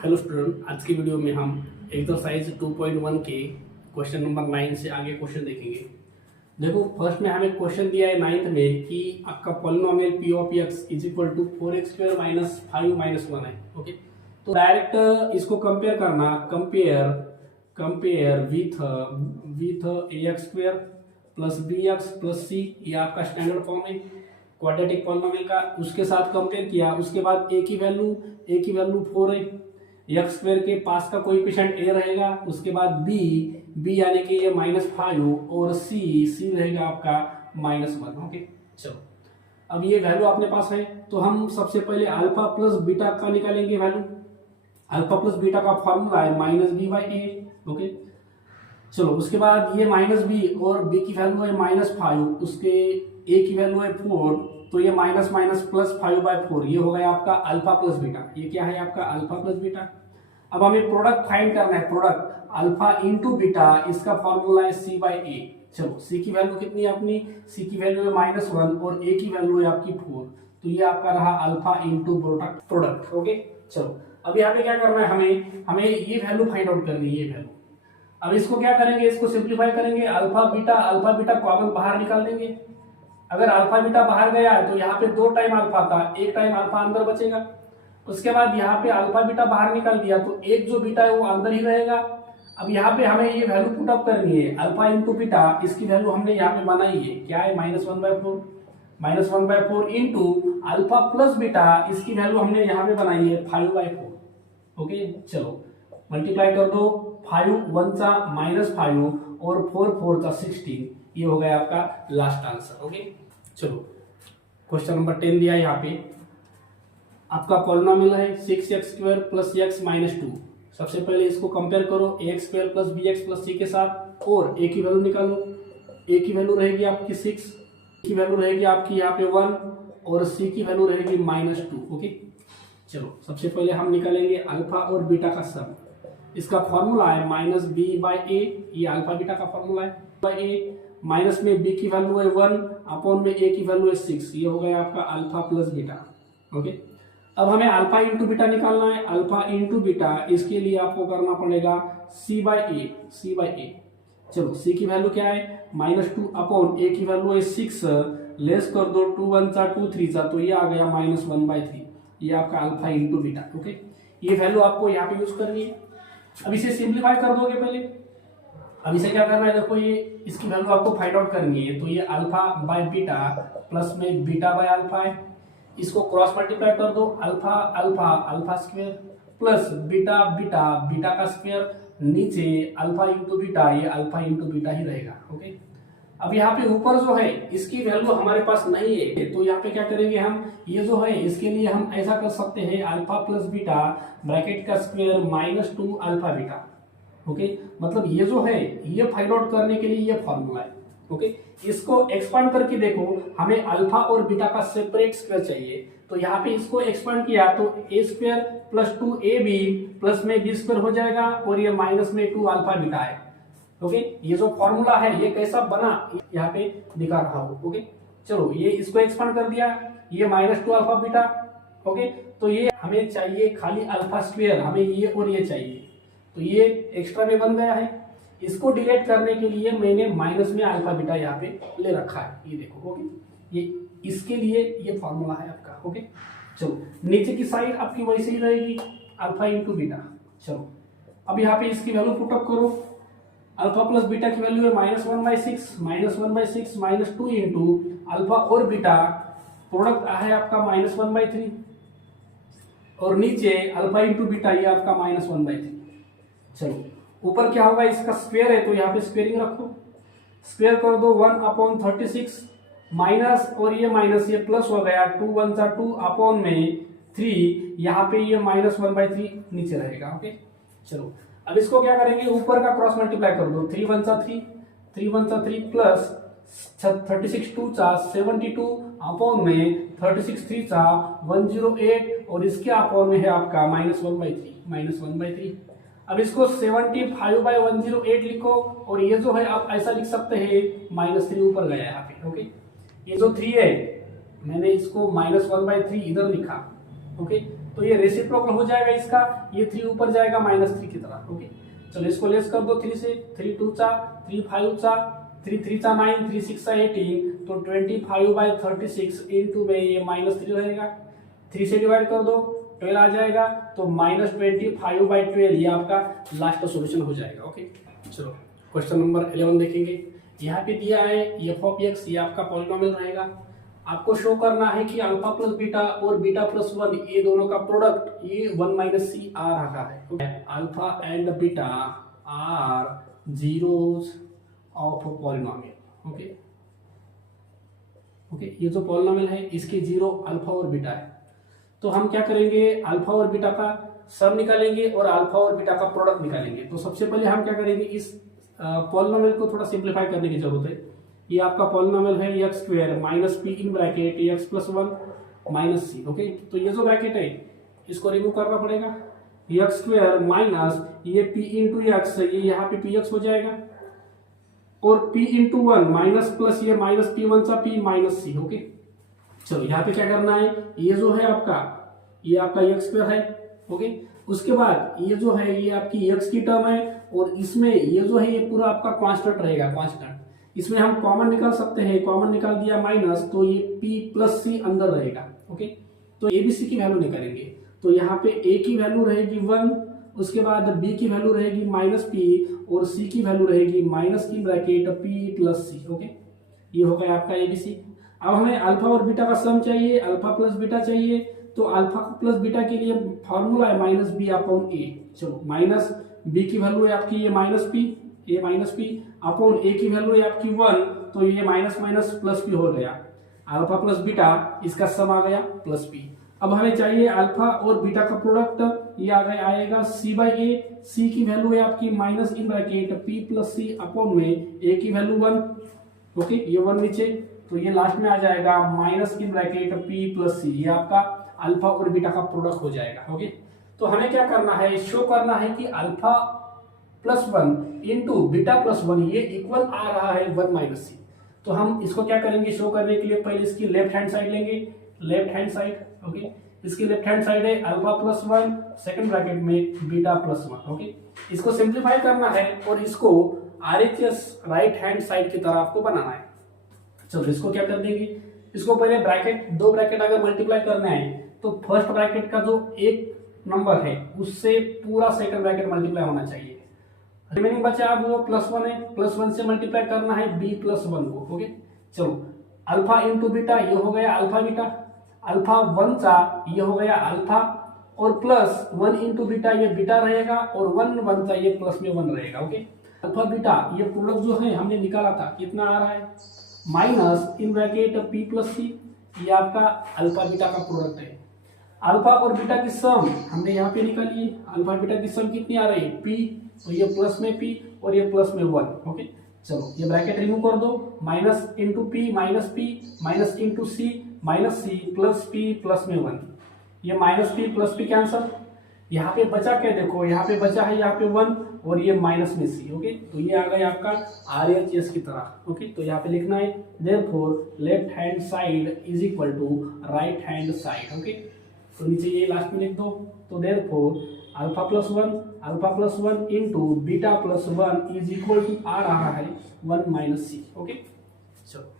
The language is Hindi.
हेलो स्टूडेंट, आज की वीडियो में हम एक्सरसाइज 2.1 के क्वेश्चन नंबर 9 से आगे क्वेश्चन देखेंगे। देखो, फर्स्ट में हमें क्वेश्चन दिया है 9th में कि आपका polynomial p of x is equal to 4x² minus 5 minus 1 है। ओके, तो डायरेक्ट इसको कंपेयर करना, compare with ax² plus bx plus c, ये आपका स्टैंडर्ड फॉर्म है क्वाड्रेटिक पॉलिनोमियल का। उसके साथ कंपेयर किया, उसके बाद a की वैल्यू 4 है, एक्स स्क्वायर के पास का कोएफिशिएंट a रहेगा, उसके बाद b यानी कि ये -5 और c रहेगा आपका -1। ओके, चलो अब ये वैल्यू अपने पास है, तो हम सबसे पहले अल्फा प्लस बीटा का निकालेंगे वैल्यू। अल्फा प्लस बीटा का फॉर्मूला है -b/a। ओके, चलो उसके बाद ये -b और b की वैल्यू है -5, उसके a की वैल्यू है 4, तो ये माइनस माइनस प्लस 5/4, ये हो गया आपका अल्फा प्लस बीटा। ये क्या है आपका अल्फा प्लस बीटा। अब हमें प्रोडक्ट फाइंड करना है, प्रोडक्ट अल्फा इंटू बीटा, इसका फॉर्मूला है c/a। चलो c की वैल्यू कितनी है अपनी, c की वैल्यू है -1 और a की वैल्यू है आपकी 4, तो ये आपका रहा अल्फा इंटू प्रोडक्ट। ओके, चलो अब यहाँ पे क्या करना है, हमें ये वैल्यू फाइंड आउट करनी है, ये वैल्यू। अब इसको क्या करेंगे, इसको सिंप्लीफाई करेंगे, अल्फा बीटा कॉमन बाहर निकाल देंगे। अगर अल्फा बीटा बाहर गया है तो यहाँ पे 2 टाइम अल्फा था, 1 टाइम अल्फा अंदर बचेगा। उसके बाद यहाँ पे अल्फा बीटा बाहर निकाल दिया तो एक जो बीटा है वो अंदर ही रहेगा। अब यहाँ पे हमें ये वैल्यू पुट अप करनी है, अल्फा इंटू बीटा, इसकी वैल्यू हमने यहाँ पे बनाई है, क्या है -1/4 इंटू अल्फा प्लस बीटा, इसकी वैल्यू हमने यहाँ पे बनाई है 5/4। ओके, चलो मल्टीप्लाई कर दो, 5 1 सा -5 और 4 4 सा 16, ये हो गया आपका लास्ट आंसर। ओके, चलो क्वेश्चन नंबर 10 दिया है यहाँ पे, आपका पॉलिनोमियल है 6x² प्लस x माइनस 2। सबसे पहले इसको कंपेयर करो ax² plus bx plus c के साथ और a की वैल्यू निकालो। a की वैल्यू रहेगी आपकी 6, की वैल्यू रहेगी आपकी यहाँ पे 1 और c की वैल्यू रहेगी -2। ओके, चलो सबसे पहले हम निकालेंगे अल्फा और बीटा का सम। इसका फॉर्मूला है -b/a, ये अल्फा बीटा का फॉर्मूला है, a माइनस में b की वैल्यू है 1 अपॉन में a की वैल्यू है 6, ये हो गया आपका अल्फा प्लस बीटा। ओके, अब हमें अल्फा इंटू बीटा निकालना है, अल्फा इंटू बीटा, इसके लिए आपको करना पड़ेगा c/a। चलो c की वैल्यू क्या है -2 अपॉन a की वैल्यू है 6, लेस कर दो 2 1 सा 2 3 सा, तो ये आ गया -1/3, ये आपका अल्फा इंटू बीटा। ओके, ये वैल्यू आपको यहाँ पे यूज करनी है। अब इसे सिंप्लीफाई कर दोगे पहले। अब इसे क्या करना है, देखो ये इसकी वैल्यू आपको फाइंड आउट करनी है, तो ये अल्फा बाय बीटा प्लस में बीटा बाय अल्फा है, इसको क्रॉस मल्टीप्लाई कर दो, अल्फा स्क्वायर प्लस बीटा का स्क्वायर, नीचे अल्फा इंटू बीटा, ये अल्फा इंटू बीटा ही रहेगा। ओके, अब यहाँ पे ऊपर जो है इसकी वैल्यू हमारे पास नहीं है, तो यहाँ पे क्या करेंगे हम, ये जो है इसके लिए हम ऐसा कर सकते हैं, अल्फा प्लस बीटा ब्रैकेट का स्क्वायर -2 अल्फा बीटा। ओके, मतलब ये जो है ये फाइंड आउट करने के लिए ये फॉर्मूला है। ओके, इसको एक्सपांड करके देखो, हमें अल्फा और बीटा का सेपरेट स्क्वायर चाहिए, तो यहाँ पे इसको एक्सपांड किया तो a² प्लस 2ab प्लस में b² हो जाएगा और ये माइनस में 2 अल्फा बीटा है। ओके, ये जो फॉर्मूला है ये कैसा बना यहाँ पे दिखा रहा हूँ। ओके, चलो ये इसको एक्सपांड कर दिया, ये -2 अल्फा बीटा। ओके, तो ये हमें चाहिए खाली अल्फा स्क्वायर, हमें ये और ये चाहिए, तो ये एक्स्ट्रा में बन गया है। इसको डिलीट करने के लिए मैंने माइनस में अल्फा बीटा यहाँ पे ले रखा है, ये देखो। ओके, ये इसके लिए ये फॉर्मूला है आपका। ओके, चलो नीचे की साइड आपकी वैसे ही रहेगी, अल्फा इंटू बीटा। चलो अब यहाँ पे इसकी वैल्यू पुट अप करो, अल्फा प्लस बीटा की वैल्यू है -1/6 -2 इंटू अल्फा और बीटा, प्रोडक्ट है आपका -1/3 और नीचे अल्फा इंटू बीटा, ये आपका -1/3। चलो ऊपर क्या होगा, इसका स्क्वायर है तो यहाँ पे स्क्वेयरिंग रखो, स्क्वायर कर दो 1/36 माइनस और ये माइनस, ये प्लस हो गया 2 1 सा 2 अपॉन में 3, यहाँ पे ये -1/3 नीचे रहेगा। ओके, चलो अब इसको क्या करेंगे, ऊपर का क्रॉस मल्टीप्लाई कर दो, 3 1 सा 3 प्लस 36 2 सा 72 अपॉन में 36 3 सा 108 और इसके अपॉन में है आपका -1/3। अब इसको 75/108 लिखो और ये जो है आप ऐसा लिख सकते हैं, -3 ऊपर गया यहाँ पे। ओके, ये जो 3 है मैंने इसको -1/3 इधर लिखा। ओके, तो तो ये रेसिप्रोकल हो जाएगा इसका, ये 3 ऊपर जाएगा -3 की तरफ। ओके, चलो इसको लेस कर दो 3 से, 3 2 चा 3 5 चा 3 3 चा 9 3 6 चा 18, तो 25/36 इनटू में ये -3 रहेगा, 3 से डिवाइड कर दो 12 आ जाएगा, तो -25/12 ये आपका लास्ट सॉल्यूशन हो जाएगा। ओके, चलो क्वेश्चन नंबर 11 देखेंगे। यहाँ पे दिया है f(x), ये आपका पॉलिनोमियल रहेगा। आपको शो करना है कि अल्फा प्लस बीटा और बीटा प्लस 1 ये दोनों का प्रोडक्ट ये 1 - c आ रहा है। Alpha and beta are zeros of polynomial. Okay okay, ये जो पॉलिनोमियल है इसके जीरो अल्फा और बीटा है, तो हम क्या करेंगे, अल्फा और बीटा का सम निकालेंगे और अल्फा और बीटा का प्रोडक्ट निकालेंगे। तो सबसे पहले हम क्या करेंगे, इस पॉलिनोमियल को थोड़ा सिंप्लीफाई करने की जरूरत है। ये आपका पॉलिनोमियल है x square minus p in bracket x plus 1 minus c. Okay, तो ये जो ब्रैकेट है इसको रिमूव करना पड़ेगा, x स्क्वायर माइनस ये p इंटू एक्स, ये यहाँ पे px हो जाएगा, और p इंटू 1 माइनस प्लस ये माइनस p1 सा p माइनस सी। ओके, चलो यहाँ पे क्या करना है, ये जो है आपका ये आपका x स्क्वायर है। ओके, उसके बाद ये जो है ये आपकी x की टर्म है, और इसमें ये जो है ये पूरा आपका कांस्टेंट रहेगा, कांस्टेंट। इसमें हम कॉमन निकाल सकते हैं, कॉमन निकाल दिया माइनस, तो ये p प्लस सी अंदर रहेगा। ओके, तो ए बी सी की वैल्यू निकालेंगे, तो यहाँ पे a की वैल्यू रहेगी 1, उसके बाद b की वैल्यू रहेगी -p, और c की वैल्यू रहेगी माइनस की ब्रैकेट p प्लस सी। ओके, ये हो गया आपका ABC। अब हमें अल्फा और बीटा का सम चाहिए, अल्फा प्लस बीटा चाहिए, तो अल्फा प्लस बीटा के लिए फॉर्मूला है -b/a। चलो माइनस b की वैल्यू है आपकी ये -p, a -p upon a की वैल्यू है आपकी 1, तो ये माइनस माइनस प्लस p हो गया, अल्फा प्लस बीटा इसका सम आ गया +p। अब हमें चाहिए अल्फा और बीटा का प्रोडक्ट, ये आएगा c/a, c की वैल्यू है आपकी minus in bracket p plus c upon में a की वैल्यू 1। ओके, ये 1 नीचे, तो ये लास्ट में आ जाएगा minus in bracket p plus c, ये आपका अल्फा और बीटा का प्रोडक्ट हो जाएगा। ओके, तो हमें क्या करना है, शो करना है कि alpha plus 1 into beta plus 1 ये इक्वल आ रहा है 1 - c। तो हम इसको क्या करेंगे, शो करने के लिए पहले इसकी लेफ्ट हैंड साइड लेंगे, लेफ्ट हैंड साइड। ओके, इसकी लेफ्ट हैंड साइड है अल्फा प्लस 1 सेकंड ब्रैकेट में बीटा प्लस 1। ओके, इसको सिंप्लीफाई करना है और इसको RHS राइट हैंड साइड की तरफ आपको बनाना है। चलो इसको क्या कर देंगे, इसको पहले ब्रैकेट, दो ब्रैकेट अगर मल्टीप्लाई करने आए तो फर्स्ट ब्रैकेट का जो एक नंबर है उससे पूरा सेकंड ब्रैकेट मल्टीप्लाई होना चाहिए। रिमेनिंग बचा अब वो +1 है, +1 से मल्टीप्लाई करना है b + 1 को। ओके, चलो अल्फा इंटू बीटा ये हो गया अल्फा बीटा, अल्फा 1 चा ये हो गया अल्फा, और +1 इंटू बीटा ये बीटा रहेगा, और 1 1 चा ये प्लस में 1 रहेगा। ओके, अल्फा बीटा ये प्रोडक्ट जो है हमने निकाला था कितना आ रहा है, minus in bracket p plus c, ये आपका अल्फा बीटा का प्रोडक्ट है। अल्फा और बीटा की सम हमने यहाँ पे निकाली है, अल्फा बीटा की सम कितनी आ रही है p, तो ये प्लस में p और ये प्लस में 1। ओके, चलो ये ब्रैकेट रिमूव कर दो, minus into p minus into c minus c plus p plus में 1, ये minus p plus p cancel, यहाँ पे बचा क्या देखो, यहाँ पे बचा है यहाँ पे 1 और ये माइनस में c। ओके, तो ये आ गया आपका RHS की तरह। ओके, तो यहाँ पे लिखना है therefore left hand side is equal to right hand side. Okay, तो नीचे ये लास्ट में लिख दो, तो therefore alpha plus 1 into beta plus 1 is equal to आ रहा है 1 - c। ओके, चलो